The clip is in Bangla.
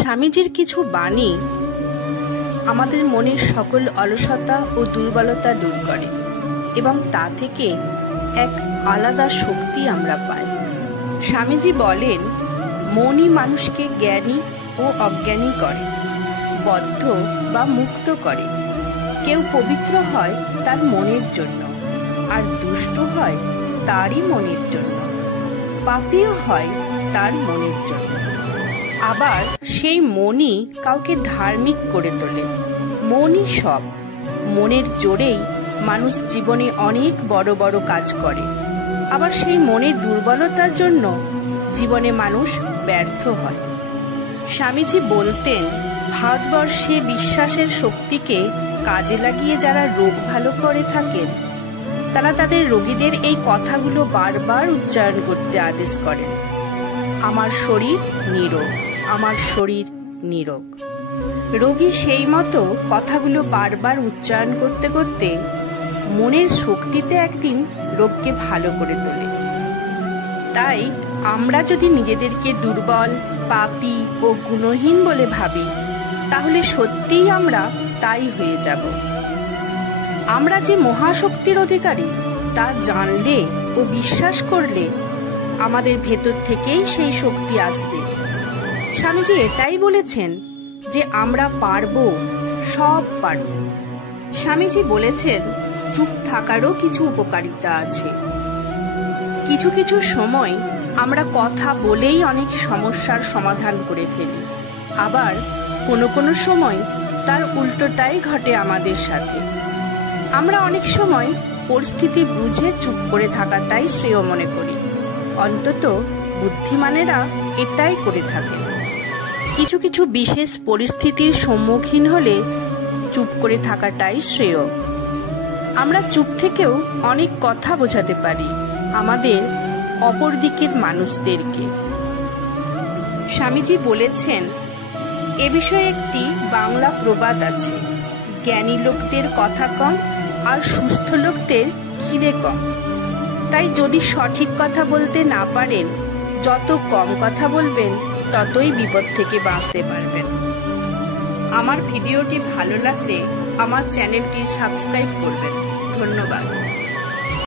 স্বামীজির কিছু বাণী আমাদের মনের সকল অলসতা ও দুর্বলতা দূর করে এবং তা থেকে এক আলাদা শক্তি আমরা পাই। স্বামীজি বলেন, মনই মানুষকে জ্ঞানী ও অজ্ঞানী করে, বদ্ধ বা মুক্ত করে। কেউ পবিত্র হয় তার মনের জন্য, আর দুষ্ট হয় তারই মনের জন্য, পাপীও হয় তার মনের জন্য। আবার সেই মনই কাউকে ধার্মিক করে তোলে। মনই সব। মনের জোরেই মানুষ জীবনে অনেক বড় বড় কাজ করে। আবার সেই মনের দুর্বলতার জন্য জীবনে মানুষ ব্যর্থ হয়। স্বামীজি বলতেন, ভারতবর্ষে বিশ্বাসের শক্তিকে কাজে লাগিয়ে যারা রোগ ভালো করে থাকেন, তারা তাদের রোগীদের এই কথাগুলো বারবার উচ্চারণ করতে আদেশ করেন। আমার শরীর নিরোগ, আমার শরীর নিরোগ। রোগী সেই মতো কথাগুলো বারবার উচ্চারণ করতে করতে মনের শক্তিতে একদিন রোগকে ভালো করে তোলে। তাই আমরা যদি নিজেদেরকে দুর্বল, পাপী ও গুণহীন বলে ভাবি, তাহলে সত্যিই আমরা তাই হয়ে যাব। আমরা যে মহাশক্তির অধিকারী তা জানলে ও বিশ্বাস করলে আমাদের ভেতর থেকেই সেই শক্তি আসবে। স্বামীজি এটাই বলেছেন যে আমরা পারবো, সব পারবো। স্বামীজি বলেছেন, চুপ থাকারও কিছু উপকারিতা আছে। কিছু কিছু সময় আমরা কথা বলেই অনেক সমস্যার সমাধান করে ফেলি। আবার কোনো কোনো সময় তার উল্টোটাই ঘটে আমাদের সাথে। আমরা অনেক সময় পরিস্থিতি বুঝে চুপ করে থাকাটাই শ্রেয় মনে করি। অন্তত বুদ্ধিমানেরা এটাই করে থাকেন। কিছু কিছু বিশেষ পরিস্থিতির সম্মুখীন হলে চুপ করে থাকাটাই শ্রেয়। আমরা চুপ থেকেও অনেক কথা বোঝাতে পারি আমাদের অপর দিকের মানুষদেরকে। স্বামীজি বলেছেন, এ বিষয়ে একটি বাংলা প্রবাদ আছে, জ্ঞানী লোকদের কথা কম আর সুস্থ লোকদের খিদে কম। তাই যদি সঠিক কথা বলতে না পারেন, যত কম কথা বলবেন ততই বিপদ থেকে বাঁচতে পারবেন। আমার ভিডিওটি ভালো লাগলে আমার চ্যানেলটি সাবস্ক্রাইব করবেন। ধন্যবাদ।